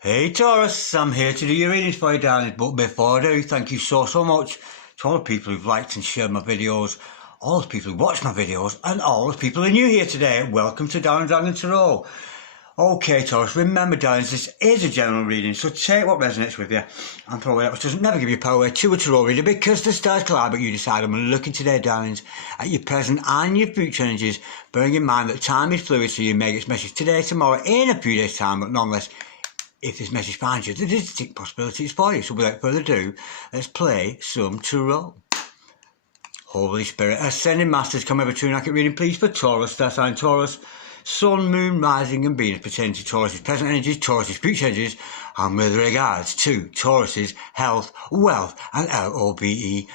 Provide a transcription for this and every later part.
Hey Taurus, I'm here to do your readings for you, darling. But before I do, thank you so much to all the people who've liked and shared my videos, all the people who watch my videos, and all the people who are new here today. Welcome to Darren Dragon Tarot. Okay, Taurus, remember, darlings, this is a general reading, so take what resonates with you and throw it out, which doesn't never give you power away to a tarot reader because the stars collide, but you decide. I'm looking today, darlings, at your present and your future energies, bearing in mind that time is fluid, so you may get this message today, tomorrow, in a few days' time, but nonetheless, if this message finds you, there's a distinct possibility it's for you. So without further ado, let's play some tarot. Holy Spirit, Ascending Masters, come over to an accurate reading, please, for Taurus, star sign Taurus, Sun, Moon, Rising and Venus pertaining to Taurus's present energies, Taurus's future energies, and with regards to Taurus's health, wealth, and LOVE,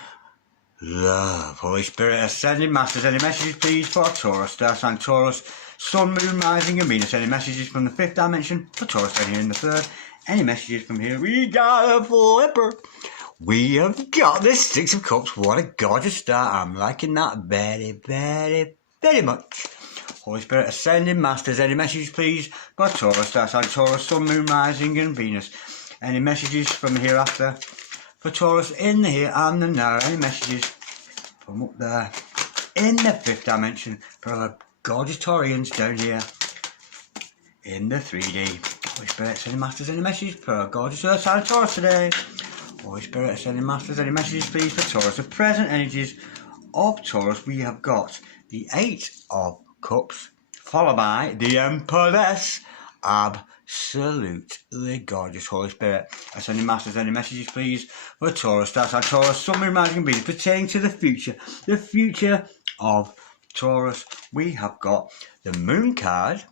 love. Holy Spirit, Ascending Masters, any messages, please, for Taurus, star sign Taurus, Sun, Moon, Rising and Venus. Any messages from the fifth dimension for Taurus down here in the third? Any messages from here? We got a flipper. We have got the Six of Cups. What a gorgeous start. I'm liking that very, very, very much. Holy Spirit, Ascending Masters. Any messages, please, for Taurus, star sign Taurus, Sun, Moon, Rising and Venus. Any messages from the hereafter for Taurus in the here and the now? Any messages from up there in the fifth dimension for our gorgeous Taurians down here in the 3D. Holy Spirit, Ascending Masters, any messages for our gorgeous Earth sign Taurus today? Holy Spirit, Ascending Masters, any messages, please, for Taurus? The present energies of Taurus, we have got the Eight of Cups, followed by the Empress. Absolutely gorgeous. Holy Spirit, Ascending Masters, any messages, please, for Taurus? That's our Taurus, Sun, Moon, Rising and Venus, pertaining to the future of Taurus. We have got the Moon card,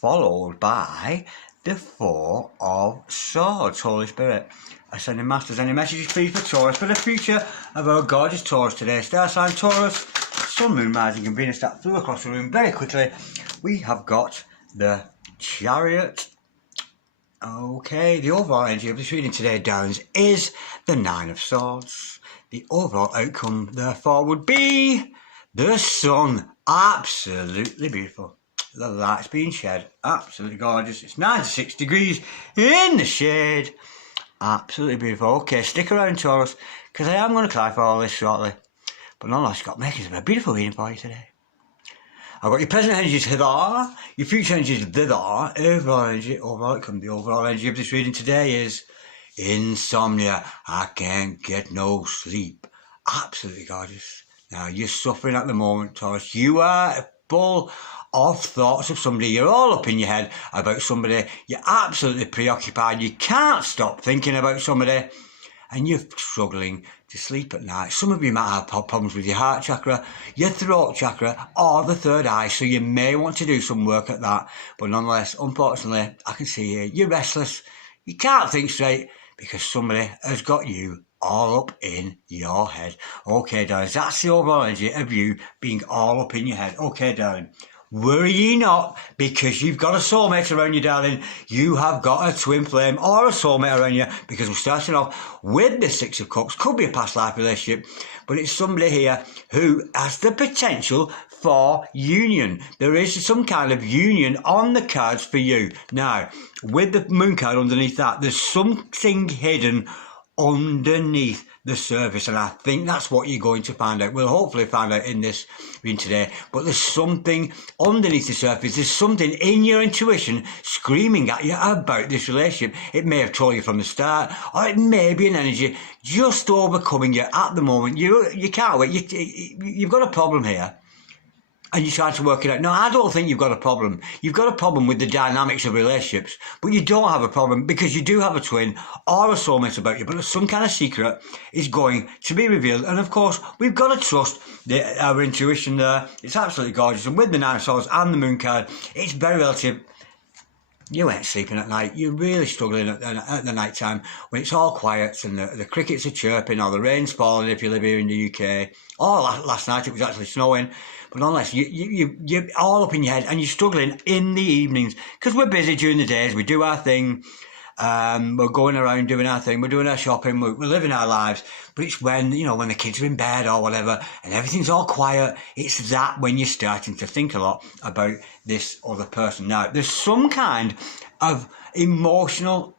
followed by the Four of Swords. Holy Spirit, Ascending Masters, any messages, please, for Taurus, for the future of our gorgeous Taurus today? Star sign Taurus, Sun, Moon, Rising and Venus. That flew across the room very quickly. We have got the Chariot. Okay, the overall energy of this reading today, Downs, is the Nine of Swords. The overall outcome, therefore, would be the Sun. Absolutely beautiful. The light's being shed. Absolutely gorgeous. It's 96 degrees in the shade. Absolutely beautiful. Okay, stick around, Taurus, because I am going to cry for all this shortly. But nonetheless, got making a beautiful reading for you today. I've got your present energies hither, your future energies thither. Overall energy, overall outcome. The overall energy of this reading today is insomnia. I can't get no sleep. Absolutely gorgeous. Now, you're suffering at the moment, Taurus. You are full of thoughts of somebody. You're all up in your head about somebody. You're absolutely preoccupied. You can't stop thinking about somebody. And you're struggling to sleep at night. Some of you might have problems with your heart chakra, your throat chakra, or the third eye, so you may want to do some work at that. But nonetheless, unfortunately, I can see here, you're restless. You can't think straight because somebody has got you all up in your head. Okay, darling, that's the overall energy of you being all up in your head. Okay, darling. Worry ye not, because you've got a soulmate around you, darling. You have got a twin flame or a soulmate around you, because we're starting off with the Six of Cups. Could be a past life relationship, but it's somebody here who has the potential for union. There is some kind of union on the cards for you. Now, with the Moon card underneath that, there's something hidden underneath the surface, and I think that's what you're going to find out. We'll hopefully find out in this reading today, but there's something underneath the surface. There's something in your intuition screaming at you about this relationship. It may have told you from the start, or it may be an energy just overcoming you at the moment. You can't wait. You've got a problem here, and you're trying to work it out. No, I don't think you've got a problem. You've got a problem with the dynamics of relationships, but you don't have a problem because you do have a twin or a soulmate about you, but some kind of secret is going to be revealed. And of course, we've got to trust our intuition there. It's absolutely gorgeous. And with the Nine of Swords and the Moon card, it's very relative. You ain't sleeping at night. You're really struggling at the night time when it's all quiet and the crickets are chirping or the rain's falling if you live here in the UK. Or last night it was actually snowing. But nonetheless, you're all up in your head and you're struggling in the evenings because we're busy during the days. We do our thing. We're going around doing our thing. We're doing our shopping. We're living our lives. But it's when, when the kids are in bed or whatever and everything's all quiet, it's that when you're starting to think a lot about this other person. Now, there's some kind of emotional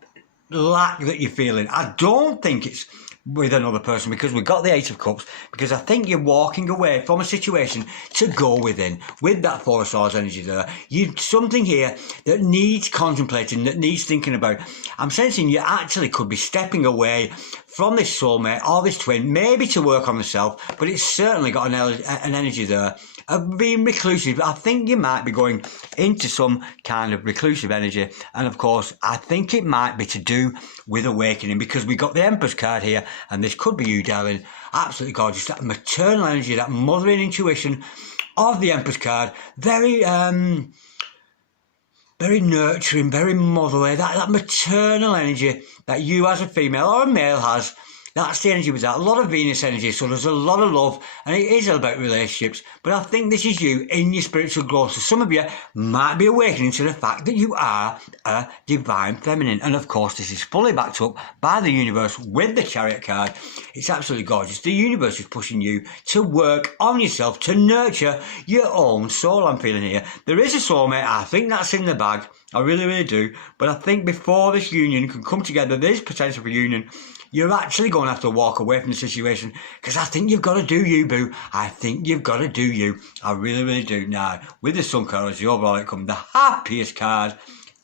lack that you're feeling. I don't think it's with another person, because we've got the Eight of Cups, because I think you're walking away from a situation to go within with that Four of Swords energy there. You've something here that needs contemplating, that needs thinking about. I'm sensing you actually could be stepping away from this soulmate or this twin, maybe to work on the self, but it's certainly got an energy there of being reclusive. I think you might be going into some kind of reclusive energy, and of course I think it might be to do with awakening, because we got the Empress card here, and this could be you, darling. Absolutely gorgeous. That maternal energy, that mothering intuition of the Empress card, very nurturing, very motherly, that maternal energy that you as a female or a male has. That's the energy with that. A lot of Venus energy, so there's a lot of love, and it is about relationships. But I think this is you in your spiritual growth. So some of you might be awakening to the fact that you are a divine feminine. And of course, this is fully backed up by the universe with the Chariot card. It's absolutely gorgeous. The universe is pushing you to work on yourself, to nurture your own soul, I'm feeling here. There is a soulmate. I think that's in the bag. I really, really do. But I think before this union can come together, there's potential for union. You're actually going to have to walk away from the situation, because I think you've got to do you, boo. I think you've got to do you. I really, really do. Now, with the Sun card as the overall outcome, the happiest card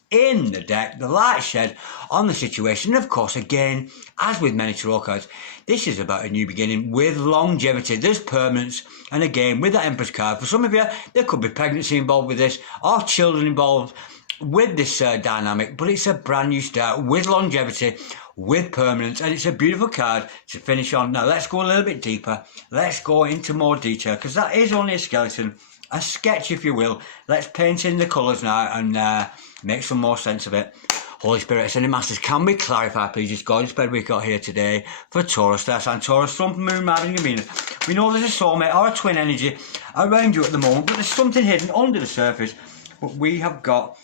in the deck, the light shed on the situation. And of course, again, as with many tarot cards, this is about a new beginning with longevity. There's permanence. And again, with that Empress card, for some of you, there could be pregnancy involved with this, or children involved with this dynamic, but it's a brand new start with longevity, with permanence, and it's a beautiful card to finish on. Now let's go a little bit deeper. Let's go into more detail, because that is only a skeleton, a sketch if you will. Let's paint in the colours now and make some more sense of it. Holy Spirit, Ascended Masters, can we clarify please this gorgeous spread we've got here today for Taurus, Star Sign Taurus, Sun, Moon, Mars and Venus? We know there's a soulmate or a twin energy around you at the moment, but there's something hidden under the surface. But we have got,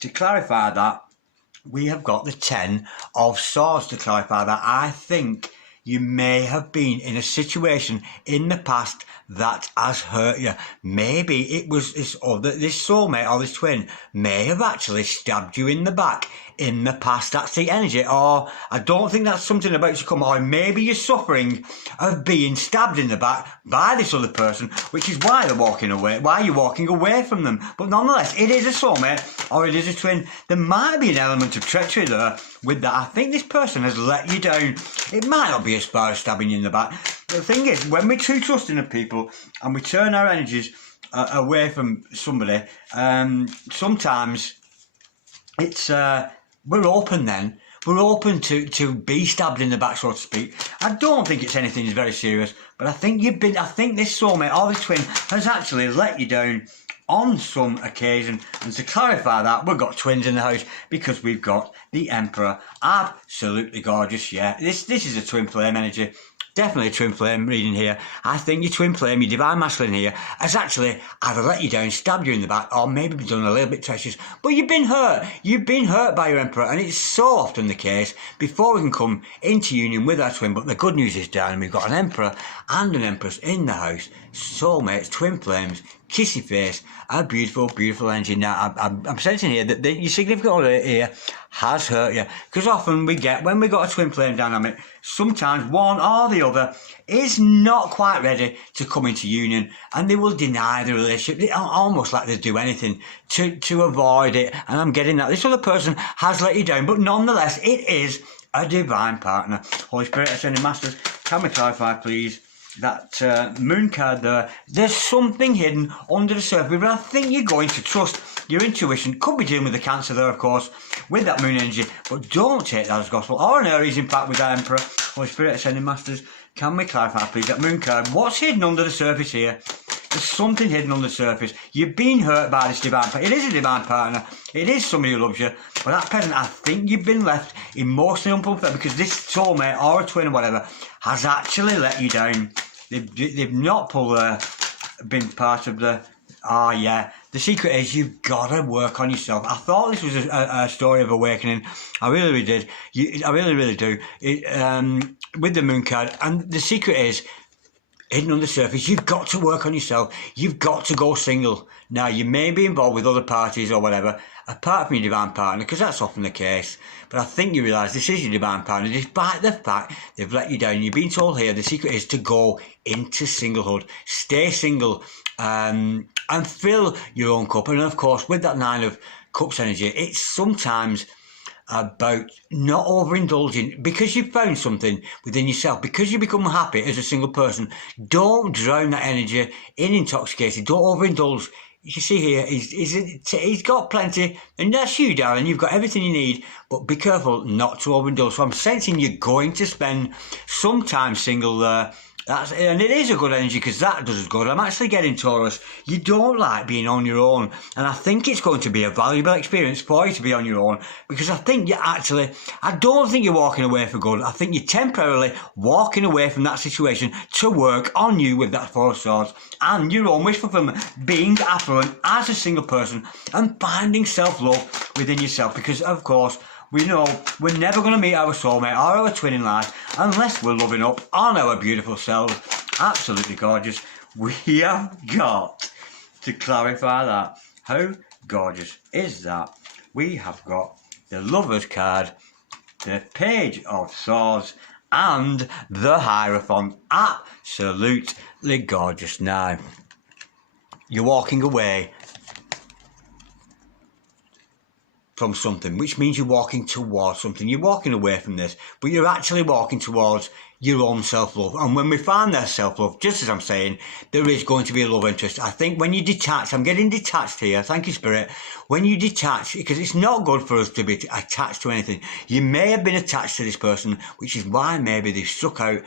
to clarify that, we have got the Ten of Swords to clarify that. I think you may have been in a situation in the past that has hurt you. Maybe it was this soulmate or this twin may have actually stabbed you in the back in the past. That's the energy. Or I don't think that's something about to come. Or maybe you're suffering of being stabbed in the back by this other person, which is why they're walking away, why you're walking away from them. But nonetheless, it is a soulmate or it is a twin. There might be an element of treachery there with that. I think this person has let you down. It might not be as far as stabbing you in the back. The thing is, when we're too trusting of people and we turn our energies away from somebody, sometimes it's we're open then. We're open to be stabbed in the back, so to speak. I don't think it's anything very serious, but I think this soulmate or this twin has actually let you down on some occasion. And to clarify that, we've got twins in the house because we've got the Emperor. Absolutely gorgeous, yeah. This is a twin flame energy. Definitely a twin flame reading here. I think your twin flame, your divine masculine here, has actually either let you down, stabbed you in the back, or maybe done a little bit treacherous. But you've been hurt. You've been hurt by your Emperor, and it's so often the case before we can come into union with our twin. But the good news is, darling, we've got an Emperor and an Empress in the house. Soulmates, twin flames, kissy face, a beautiful, beautiful energy. Now, I'm sensing here that your significant other here has hurt you. Because often when we got a twin flame dynamic, sometimes one or the other is not quite ready to come into union, and they will deny the relationship. They almost like they do anything to avoid it. And I'm getting that. This other person has let you down, but nonetheless, it is a divine partner. Holy Spirit, Ascended Masters, can we clarify, please? That moon card there, there's something hidden under the surface, but I think you're going to trust your intuition. Could be dealing with the Cancer there, of course, with that moon energy, but don't take that as gospel. Or an Aries, in fact, with that Emperor. Holy Spirit, Ascending Masters, can we clarify, please, that moon card? What's hidden under the surface here? There's something hidden under the surface. You've been hurt by this divine partner. It is a divine partner. It is somebody who loves you. But at present, I think you've been left emotionally unfulfilled because this soulmate or a twin or whatever has actually let you down. They've not been part of the... Oh, yeah. The secret is you've got to work on yourself. I thought this was a story of awakening. I really, really did. I really, really do. With the moon card. And the secret is, hidden on the surface, you've got to work on yourself. You've got to go single. Now, you may be involved with other parties or whatever, apart from your divine partner, because that's often the case. But I think you realise this is your divine partner, despite the fact they've let you down. You've been told here the secret is to go into singlehood, stay single, and fill your own cup. And of course, with that Nine of Cups energy, it's sometimes about not overindulging because you've found something within yourself, because you become happy as a single person. Don't drown that energy in intoxication. Don't overindulge. You can see here, he's got plenty, and that's you, darling. You've got everything you need, but be careful not to overindulge. So I'm sensing you're going to spend some time single there. And it is a good energy because that does us good. I'm actually getting, Taurus, you don't like being on your own. And I think it's going to be a valuable experience for you to be on your own, because I think I don't think you're walking away for good. I think you're temporarily walking away from that situation to work on you with that Four of Swords and your own wish fulfillment, being affluent as a single person and finding self-love within yourself. Because, of course, we know we're never going to meet our soulmate or our twin in life unless we're loving up on our beautiful selves. Absolutely gorgeous. We have got to clarify that. How gorgeous is that? We have got the Lover's card, the Page of Swords, and the Hierophant. Absolutely gorgeous. Now, you're walking away from something, which means you're walking towards something. You're walking away from this, but you're actually walking towards your own self-love. And when we find that self-love, just as I'm saying, there is going to be a love interest. I think when you detach, I'm getting detached here, thank you, Spirit. When you detach, because it's not good for us to be attached to anything. You may have been attached to this person, which is why maybe they've struck out.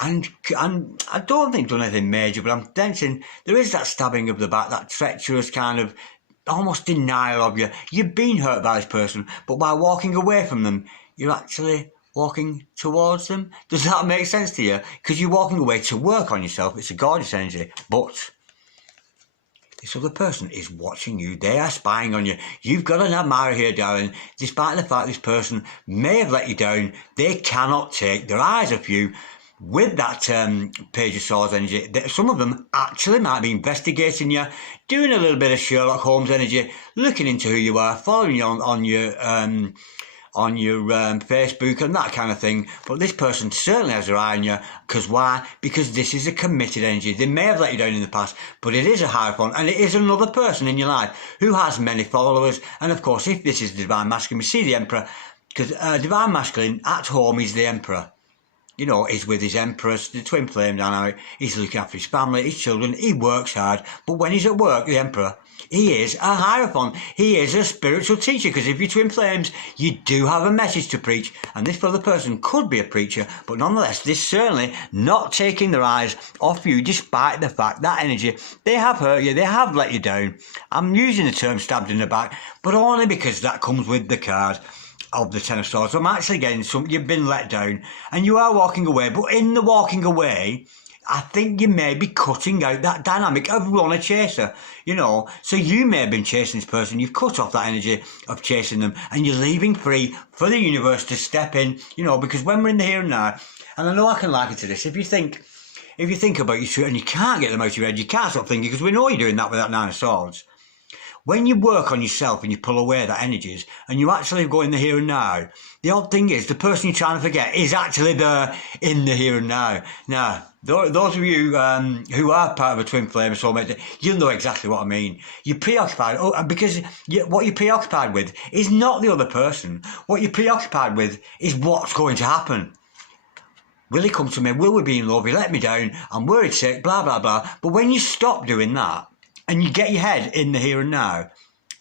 And I don't think done anything major, but I'm sensing there is that stabbing of the back, that treacherous kind of almost denial of you. You've been hurt by this person, but by walking away from them, you're actually walking towards them. Does that make sense to you? Because you're walking away to work on yourself. It's a gorgeous energy, but this other person is watching you. They are spying on you. You've got an admirer here, darling. Despite the fact this person may have let you down, they cannot take their eyes off you. With that Page of Swords energy, some of them actually might be investigating you, doing a little bit of Sherlock Holmes energy, looking into who you are, following you on your Facebook and that kind of thing. But this person certainly has their eye on you. Because why? Because this is a committed energy. They may have let you down in the past, but it is a Hierophant, and it is another person in your life who has many followers. And of course, if this is the Divine Masculine, we see the Emperor, because Divine Masculine at home is the Emperor. You know, he's with his Empress, the twin flame dynamic. He's looking after his family, his children. He works hard. But when he's at work, the Emperor, he is a Hierophant. He is a spiritual teacher. Because if you're twin flames, you do have a message to preach. And this other person could be a preacher. But nonetheless, they're certainly not taking their eyes off you, despite the fact that energy, they have hurt you. They have let you down. I'm using the term stabbed in the back, but only because that comes with the card of the Ten of Swords. So I'm actually getting you've been let down and you are walking away, but in the walking away, I think you may be cutting out that dynamic of runner chaser, you know. So you may have been chasing this person, you've cut off that energy of chasing them, and you're leaving free for the universe to step in, you know, because when we're in the here and now, and I know I can liken to this, if you think about your truth and you can't get them out of your head, you can't stop thinking, because we know you're doing that with that Nine of Swords. When you work on yourself and you pull away that energies and you actually go in the here and now, the odd thing is the person you're trying to forget is actually there in the here and now. Now, those of you who are part of a twin flame or soulmate, you'll know exactly what I mean. You're preoccupied, because what you're preoccupied with is not the other person. What you're preoccupied with is what's going to happen. Will he come to me? Will we be in love? He let me down. I'm worried sick, blah, blah, blah. But when you stop doing that, and you get your head in the here and now,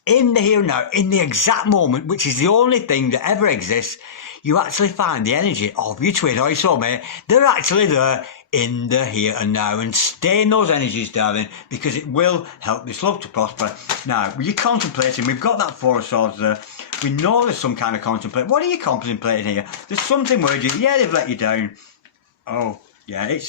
in the exact moment, which is the only thing that ever exists, you actually find the energy of your twin or your soulmate. They're actually there in the here and now. And stay in those energies, darling, because it will help this love to prosper. Now, you're contemplating. We've got that Four of Swords there. We know there's some kind of contemplate. What are you contemplating here? There's something where yeah, they've let you down. Oh, yeah,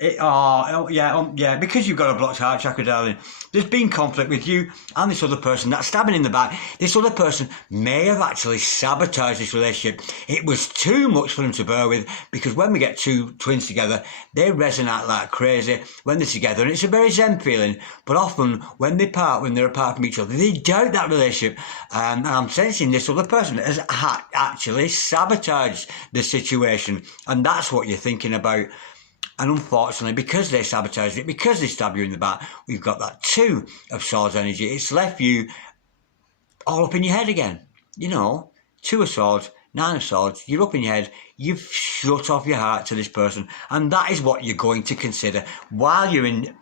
Yeah, because you've got a blocked heart chakra, darling. There's been conflict with you and this other person that's stabbing in the back. This other person may have actually sabotaged this relationship. It was too much for them to bear with, because when we get two twins together, they resonate like crazy when they're together, and it's a very zen feeling. But often when they're apart from each other, they doubt that relationship. And I'm sensing this other person has actually sabotaged the situation, and that's what you're thinking about. And unfortunately, because they sabotaged it, because they stabbed you in the back, we've got that 2 of Swords energy. It's left you all up in your head again. You know, 2 of Swords, 9 of Swords, you're up in your head, you've shut off your heart to this person. And that is what you're going to consider while you're in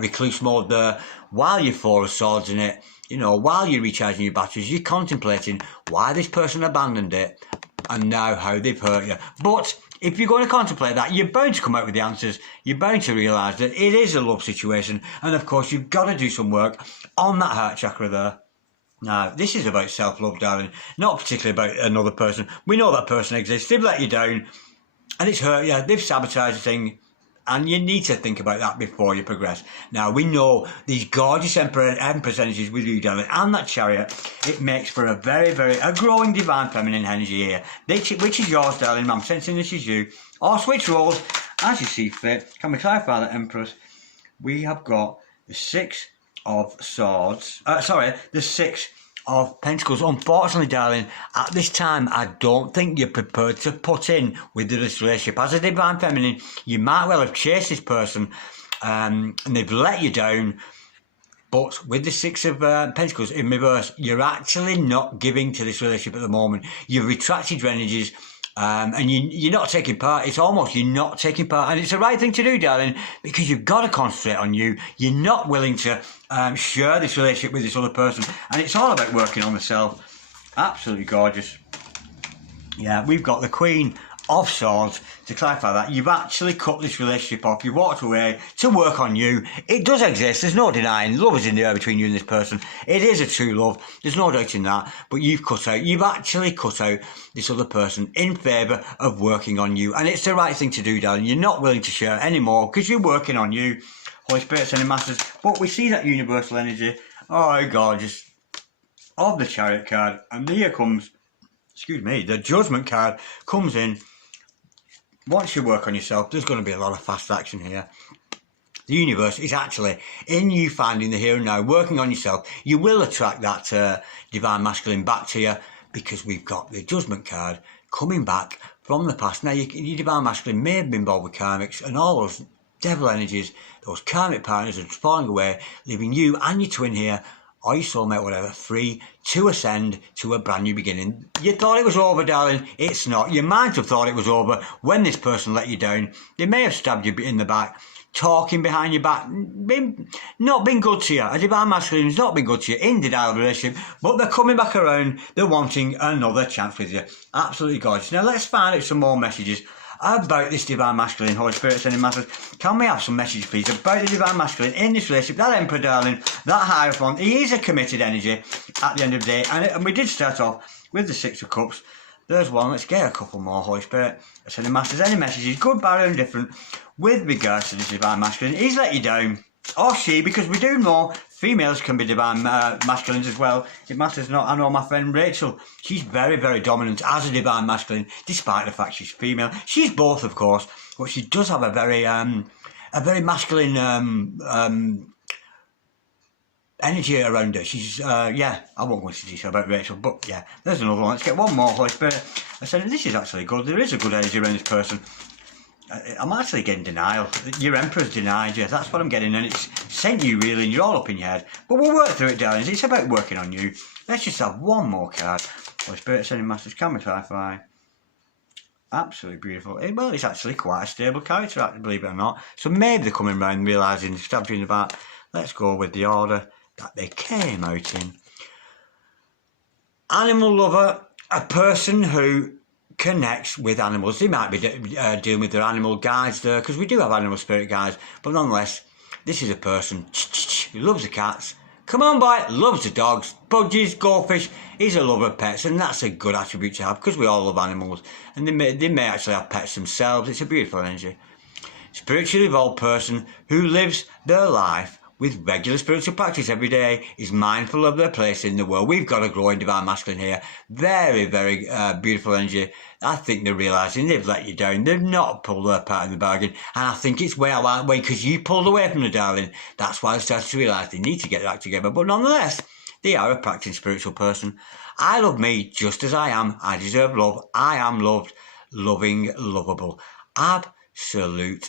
recluse mode there, while you're 4 of Swords in it, you know, while you're recharging your batteries, you're contemplating why this person abandoned it and now how they've hurt you. But if you're going to contemplate that, you're bound to come out with the answers. You're bound to realise that it is a love situation. And of course, you've got to do some work on that heart chakra there. Now, this is about self-love, darling, not particularly about another person. We know that person exists. They've let you down and it's hurt you. They've sabotaged the thing. And you need to think about that before you progress. Now, we know these gorgeous Empress energies with you, darling, and that Chariot, it makes for a a growing divine feminine energy here. Which is yours, darling. I'm sensing this is you. Or switch roles as you see fit. Can we clarify that, Empress? We have got the 6 of Swords. The 6 of Pentacles. Unfortunately, darling, at this time, I don't think you're prepared to put in with this relationship. As a divine feminine, you might well have chased this person and they've let you down. But with the 6 of Pentacles in reverse, you're actually not giving to this relationship at the moment. You've retracted your energies. And you're not taking part. It's almost you're not taking part, and it's the right thing to do, darling, because you've got to concentrate on you. You're not willing to share this relationship with this other person, and it's all about working on the self. Absolutely gorgeous. Yeah, we've got the Queen of Swords. To clarify that, you've actually cut this relationship off. You walked away to work on you. It does exist. There's no denying. Love is in the air between you and this person. It is a true love. There's no doubt in that. But you've actually cut out this other person in favour of working on you. And it's the right thing to do, darling. You're not willing to share anymore because you're working on you. Holy Spirit, sending masters. But we see that universal energy. Oh, gorgeous. Of the Chariot card. And here comes, the Judgment card comes in. Once you work on yourself, there's going to be a lot of fast action here. The universe is actually in you finding the here and now, working on yourself. You will attract that divine masculine back to you because we've got the Judgment card coming back from the past. Now, your divine masculine may have been involved with karmics and all those devil energies, those karmic partners are falling away, leaving you and your twin here, or your soulmate, whatever, free to ascend to a brand new beginning. You thought it was over, darling. It's not. You might have thought it was over when this person let you down. They may have stabbed you in the back, talking behind your back, not been good to you. A divine masculine's not been good to you in denial relationship, but they're coming back around. They're wanting another chance with you. Absolutely gorgeous. Now let's find out some more messages about this divine masculine. Holy Spirit sending messages. Can we have some messages, please, about the divine masculine in this relationship? That Emperor, darling, that Hierophant, he is a committed energy at the end of the day. And we did start off with the 6 of Cups. There's one. Let's get a couple more. Holy Spirit sending masters. Any messages, good, bad, or indifferent, with regards to this divine masculine? He's let you down, or she, because we do know females can be divine masculines as well. It matters not. I know my friend Rachel, she's very, very dominant as a divine masculine, despite the fact she's female. She's both, of course, but she does have a very masculine energy around her. She's, I won't go into detail about Rachel, but yeah, there's another one. Let's get one more, Holy Spirit. I said, this is actually good. There is a good energy around this person. I'm actually getting denial. Your Emperor's denied you. That's what I'm getting, and it's sent you reeling. You're all up in your head. But we'll work through it, darlings. It's about working on you. Let's just have one more card. Holy Spirit sending masters. Can we clarify? Absolutely beautiful. Well, it's actually quite a stable character, believe it or not. So maybe they're coming round and realising they've stabbed you in the back. Let's go with the order that they came out in. Animal lover, a person who connects with animals. They might be dealing with their animal guides there, because we do have animal spirit guides, but nonetheless, this is a person who loves the cats. Come on, boy, loves the dogs, budgies, goldfish. He's a lover of pets, and that's a good attribute to have, because we all love animals, and they may actually have pets themselves. It's a beautiful energy. spiritually evolved person who lives their life with regular spiritual practice every day, is mindful of their place in the world. We've got a growing divine masculine here. Very, very beautiful energy. I think they're realising they've let you down. They've not pulled their part in the bargain. And I think it's way because you pulled away from the darling. That's why they started to realise they need to get that together. But nonetheless, they are a practicing spiritual person. I love me just as I am. I deserve love. I am loved, loving, lovable. Absolutely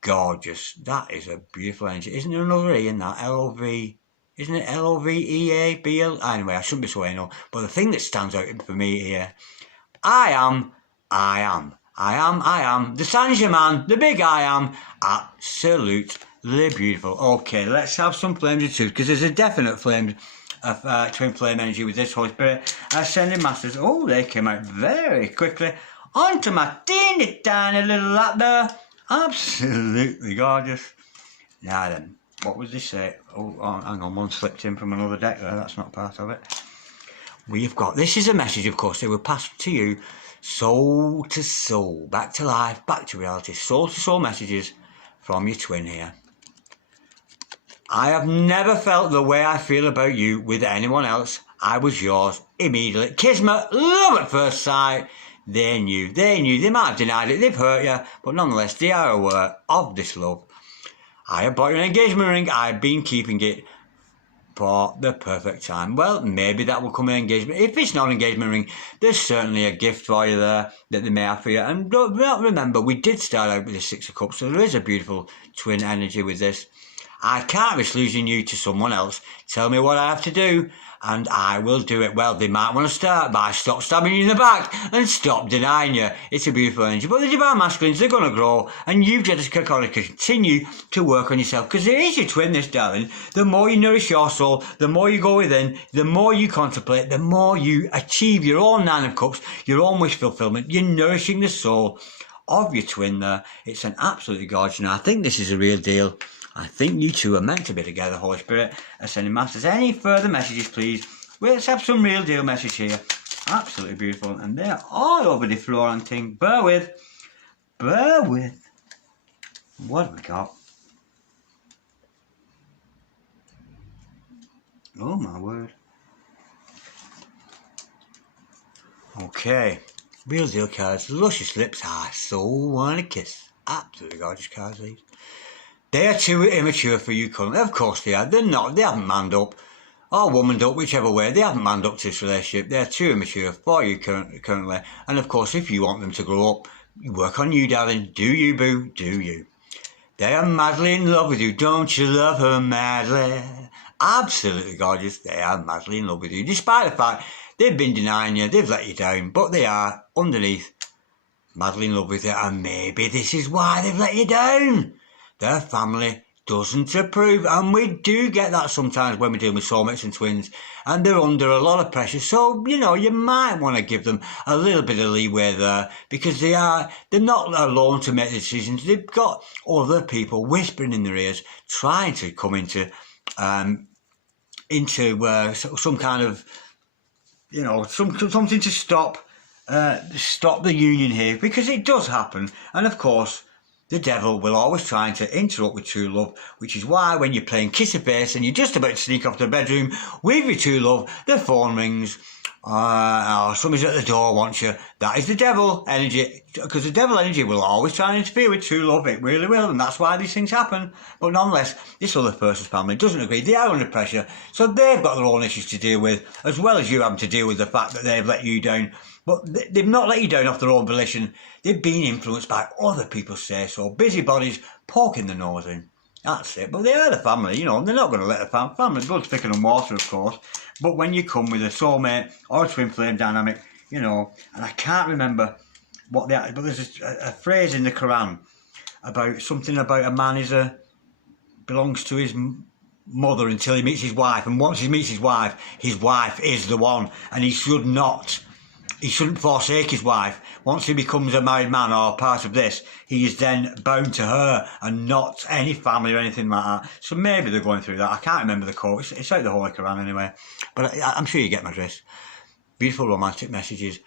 gorgeous. That is a beautiful energy. Isn't there another E in that? L-O-V. Isn't it L-O-V-E-A-B-L? Anyway, I shouldn't be so anal. But the thing that stands out for me here, I am. The Saint-Germain, the big I am. Absolutely beautiful. Okay, let's have some flames of truth, because there's a definite flame of twin flame energy with this Holy Spirit Ascending Masters. Oh, they came out very quickly. Onto my teeny tiny little lap there. Absolutely gorgeous. Now then, what was this say? Oh, hang on, one slipped in from another deck there. That's not part of it. We've got, this is a message, of course, they will pass to you, soul to soul, back to life, back to reality, soul to soul messages from your twin here. I have never felt the way I feel about you with anyone else. I was yours immediately. Kismet, love at first sight. They knew, they might have denied it, they've hurt you, but nonetheless, they are aware of this love. I have bought you an engagement ring, I've been keeping it for the perfect time. Well, maybe that will come in engagement. If it's not an engagement ring, there's certainly a gift for you there that they may have for you. And don't remember, we did start out with the Six of Cups, so there is a beautiful twin energy with this. I can't risk losing you to someone else. Tell me what I have to do, and I will do it. Well, they might want to start by stop stabbing you in the back and stop denying you. It's a beautiful energy. But the divine masculines, they're going to grow, and you've just got to continue to work on yourself, because it is your twin, this darling. The more you nourish your soul, the more you go within, the more you contemplate, the more you achieve your own Nine of Cups, your own wish fulfillment. You're nourishing the soul of your twin there. It's an absolutely gorgeous. Now, I think this is a real deal. I think you two are meant to be together, Holy Spirit, Ascending Masters. Any further messages, please? Well, let's have some real deal message here. Absolutely beautiful. And they're all over the floor and thing. Bear with. What have we got? Oh, my word. Okay. Real deal cards. Luscious lips. I so want a kiss. Absolutely gorgeous cards, these. They are too immature for you currently. Of course they are. They're not. They haven't manned up. Or womaned up, whichever way. They haven't manned up to this relationship. They're too immature for you currently. And of course, if you want them to grow up, work on you, darling. Do you, boo? Do you? They are madly in love with you. Don't you love her madly? Absolutely gorgeous. They are madly in love with you. Despite the fact they've been denying you, they've let you down. But they are, underneath, madly in love with you. And maybe this is why they've let you down. Their family doesn't approve, and we do get that sometimes when we're dealing with soulmates and twins, and they're under a lot of pressure. So, you know, you might want to give them a little bit of leeway there, because they're not alone to make the decisions. They've got other people whispering in their ears, trying to come into some kind of, you know, something to stop the union here, because it does happen. And of course, the devil will always try to interrupt with true love, which is why when you're playing kissy face and you're just about to sneak off to the bedroom with your true love, the phone rings, or somebody's at the door wants you. That is the devil energy, because the devil energy will always try and interfere with true love. It really will, and that's why these things happen. But nonetheless, this other person's family doesn't agree. They are under pressure, so they've got their own issues to deal with, as well as you having to deal with the fact that they've let you down. But they've not let you down off their own volition. They've been influenced by other people's say-so. Busybodies poking the nose in. That's it. But they are the family, you know. They're not going to let the family. Blood's thicker than water, of course. But when you come with a soulmate or a twin flame dynamic, you know, and I can't remember what but there's a phrase in the Quran about something about a man belongs to his mother until he meets his wife. And once he meets his wife is the one. And he shouldn't forsake his wife. Once he becomes a married man or part of this, he is then bound to her and not any family or anything like that. So maybe they're going through that. I can't remember the quote. It's out the Holy Quran anyway. But I'm sure you get my drift. Beautiful romantic messages.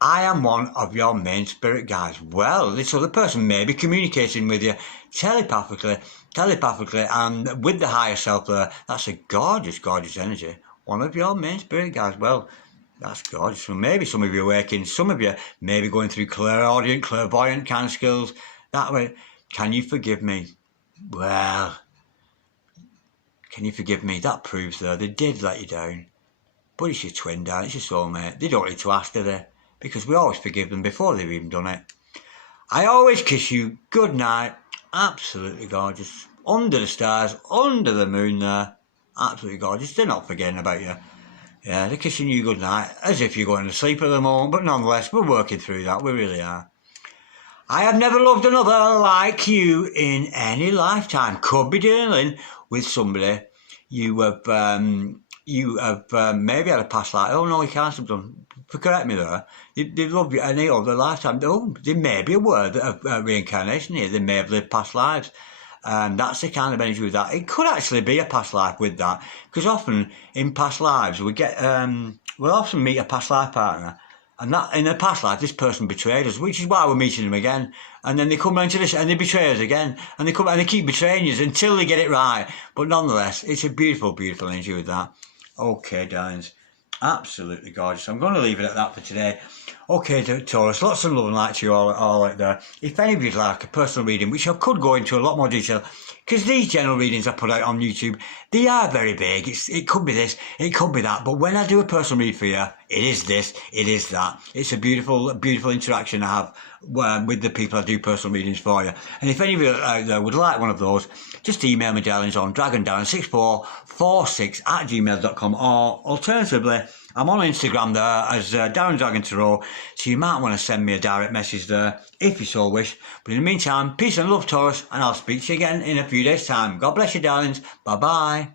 I am one of your main spirit guides. Well, this other person may be communicating with you telepathically, and with the higher self there. That's a gorgeous, gorgeous energy. One of your main spirit guides. Well, that's gorgeous. So maybe some of you are waking, some of you may be going through clairaudient, clairvoyant kind of skills. That way, can you forgive me? Well, can you forgive me? That proves though they did let you down. But it's your twin, Dan, it's your soulmate. They don't need to ask, do they? Because we always forgive them before they've even done it. I always kiss you. Good night. Absolutely gorgeous. Under the stars, under the moon there. Absolutely gorgeous. They're not forgetting about you. Yeah, they're kissing you good night, as if you're going to sleep at the moment, but nonetheless, we're working through that. We really are. I have never loved another like you in any lifetime. Could be dealing with somebody you have maybe had a past life. Oh no, you can't have done. Correct me there. They love you any other lifetime. Oh, they may be aware of reincarnation here. They may have lived past lives. That's the kind of energy with that. It could actually be a past life with that, because often in past lives we get we'll often meet a past life partner, and that in a past life this person betrayed us, which is why we're meeting them again. And then they come round to this and they betray us again, and they keep betraying us until they get it right. But nonetheless, it's a beautiful, beautiful energy with that. Okay, darlings. Absolutely gorgeous. I'm going to leave it at that for today. Okay, Taurus, lots of love and light to you all out there. If anybody'd like a personal reading, which I could go into a lot more detail, because these general readings I put out on YouTube, they are very vague. It could be this, it could be that. But when I do a personal read for you, it is this, it is that. It's a beautiful, beautiful interaction I have with the people I do personal readings for you. And if any of you out there would like one of those, just email me, darlings, on dragondarren6446@gmail.com, or alternatively, I'm on Instagram there as Darren Dragon Tarot, so you might want to send me a direct message there if you so wish. But in the meantime, peace and love, Taurus, and I'll speak to you again in a few days' time. God bless you, darlings. Bye-bye.